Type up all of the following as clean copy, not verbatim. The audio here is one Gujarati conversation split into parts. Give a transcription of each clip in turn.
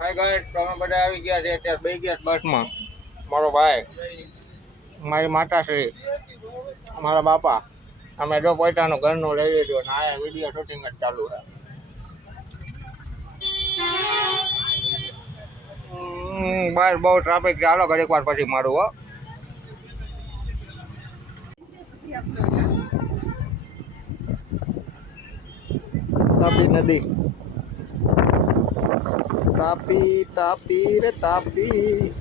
હાય ગાઈસ, તમે બધા આવી ગયા છે અત્યારે બે ગયા બસમાં. મારો ભાઈ, મારી માતાશ્રી, મારા બાપા, અમે જો પોતાનું ઘરનું લઈ લીધું અને આ વિડીયો શૂટિંગ જ ચાલુ છે. બસ બહુ ટ્રાફિક છે, હાલો ઘડીક વાર પછી મારું હો. તાપી નદી, તાપી તાપી રે તાપી.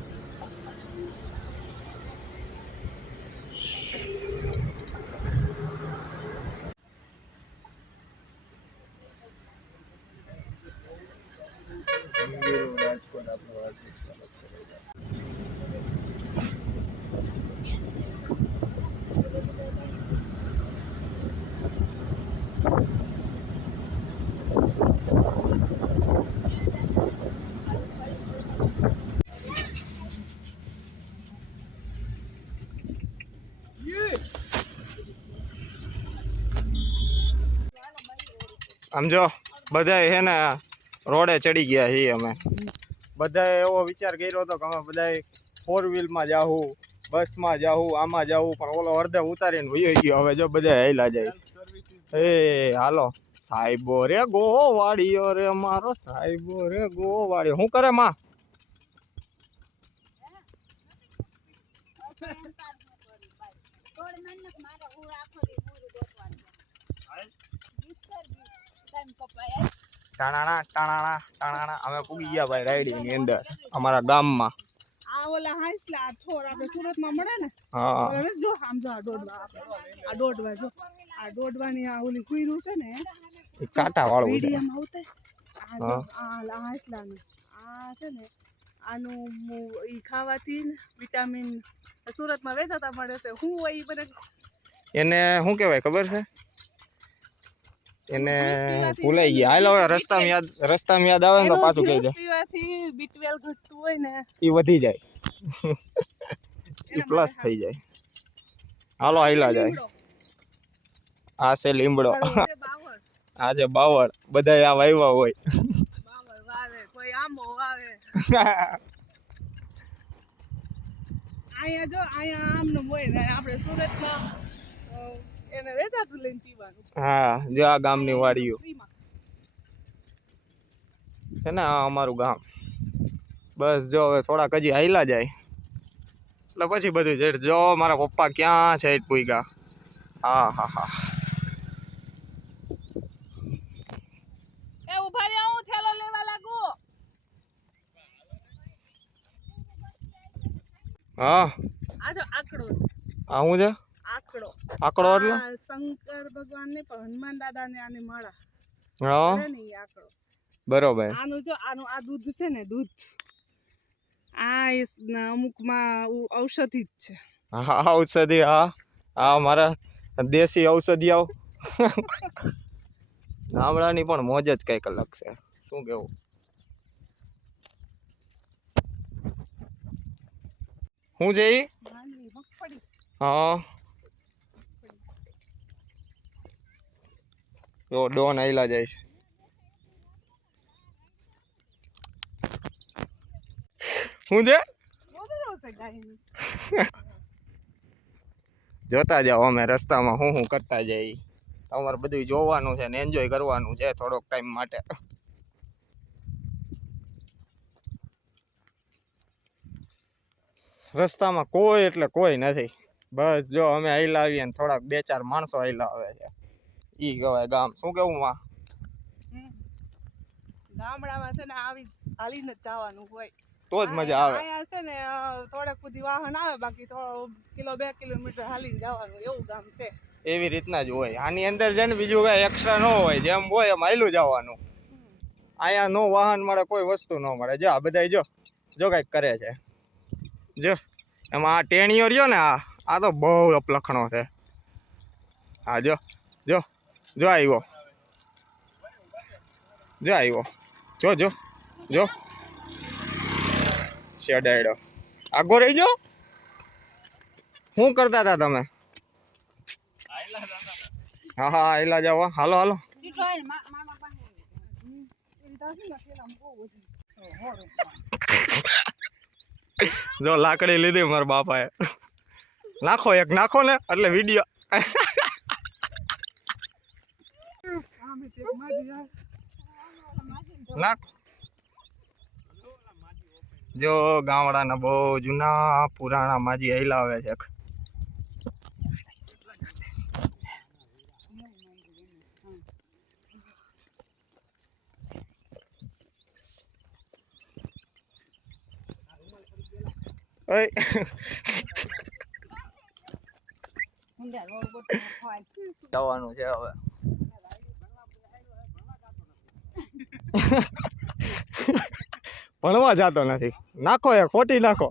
આમ જો બધા હે ને રોડે ચડી ગયા છીએ અમે. બધાએ એવો વિચાર કર્યો હતો કે અમે બધા 4 વ્હીલમાં જાવું, બસમાં જાવું, આમાં જાવું, પણ ઓલો અડધે ઉતારીને વહી ગયો. હવે જો બધા હેલા જાય. એ હાલો સાહેબો રે ગોવાળીઓ રે, મારો સાહેબો રે ગોવાળીઓ. શું કરે માં? ટાણાણા ટાણાણા ટાણાણા અમે પૂગી ગયા ભાઈ રાઈડિંગ ની અંદર અમારા ગામમાં. આ ઓલા હાઈસલા થોર આપણે સુરતમાં મળે ને. હા જો આમ જો આ દોડવા જો આ દોડવાની આ ઓલી કુઈરું છે ને એ કાંટા વાળું મીડિયમ આવતે. આ જો આ હાઈસલાનું આ છે ને આનું ઈ ખાવાથી વિટામિન સુરતમાં વેચાતા મળે છે. હું હોય ઈ મને એને શું કહેવાય ખબર છે? એને ભૂલાઈ ગયા. હાલો હવે રસ્તામાં યાદ આવે ને તો પાછું કહી દે. પીવાથી B12 ઘટતું હોય ને એ વધી જાય, એ પ્લસ થઈ જાય. હાલો હાઈલા જાય. આ છે લીમડો, આ છે બાવળ. બધા આ વાવ્યા હોય. બાવળ વાવે, કોઈ આંબો વાવે. અહીંયા જો અહીંયા આમનું હોય ને આપણે સુરતમાં એને વેચાતું લઈને પીવાનું. હા જો આ ગામની વાડીઓ છે ને, આ અમારું ગામ. બસ જો હવે થોડાક હજી હાઈલા જાય એટલે પછી બધું છે. જો મારા પપ્પા ક્યાં છે પૂગ્યા. હા હા હા એ ઉભા રે, હું થેલો લેવા લાગુ. હા આ જો આકડો આ શું છે? આકડો આકડો એટલે શંકર ભગવાન ને પણ હનુમાન દાદા ને આની માળા. હા ને ઈ આકડો બરોબર. આનું જો આનું આ દૂધ છે ને, દૂધ આ અમુકમાં ઔષધિ જ છે. હા ઔષધિ. હા હા મારા દેશી ઔષધિઓ. ગામડાની પણ મોજ જ કઈક અલગ છે. શું કેવું? શું છે ઈ? હા જો ડોન આઈલા જાય છે. શું છે? જોતા જાઓ અમે રસ્તામાં શું કરતા જાય. તમારે બધું જોવાનું છે ને એન્જોય કરવાનું છે થોડોક ટાઈમ માટે. રસ્તામાં કોઈ એટલે કોઈ નથી. બસ જો અમે હાઈલા આવીએ ને થોડાક 2-4 માણસો હાઈલા આવે છે. ઈ કહેવાય ગામ. શું કેવું માં? ગામડામાં છે ને આવી હાલીને જ જવાનું હોય તો જ મજા આવે. અહીંયા છે ને થોડાક સુધી વાહન આવે, બાકી થોડો 1-2 કિલોમીટર હાલીને જવાનું એવું ગામ છે. એવી રીતના જ હોય. આની અંદર છે ને બીજું કઈ એક્સ્ટ્રા ન હોય. જેમ હોય એમ હાલ્યું જવાનું. અહીંયા નો વાહન મળે, કોઈ વસ્તુ ન મળે. જો આ બધા જો કઈક કરે છે. જો એમાં આ ટેણીઓ રહ્યો ને, આ તો બહુ અપલખણો છે. હા જો જો જો આવ્યો, જો આવ્યો. જો જો જો શેડાયડો આગો રહી જો. શું કરતા હતા તમે? હા હા આયલા જાવ. હાલો હાલો જો લાકડી લીધી મારા બાપાએ. નાખો એક નાખો ને એટલે વિડીયો. નાખ. જો ગામડાના બહુ જૂના પુરાણા માજી હલાવે છે. ઓય જવાનું છે હવે. ભણવા જતો નથી. નાખો એ ખોટી નાખો.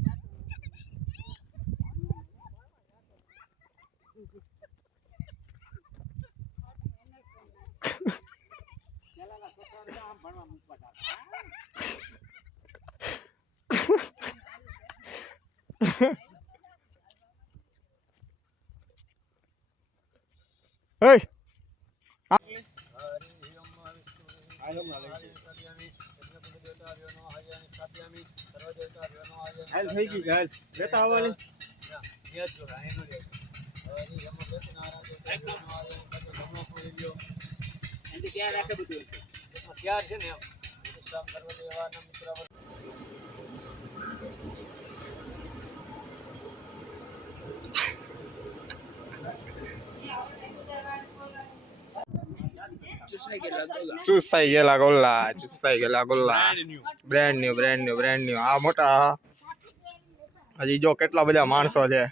Hey. ચુસાઈ ગયેલા ગોલ્લા. ચુસાઈ ગયેલા ગોલ્લા. Brand new. આ મોટા હજી જો કેટલા બધા માણસો છે.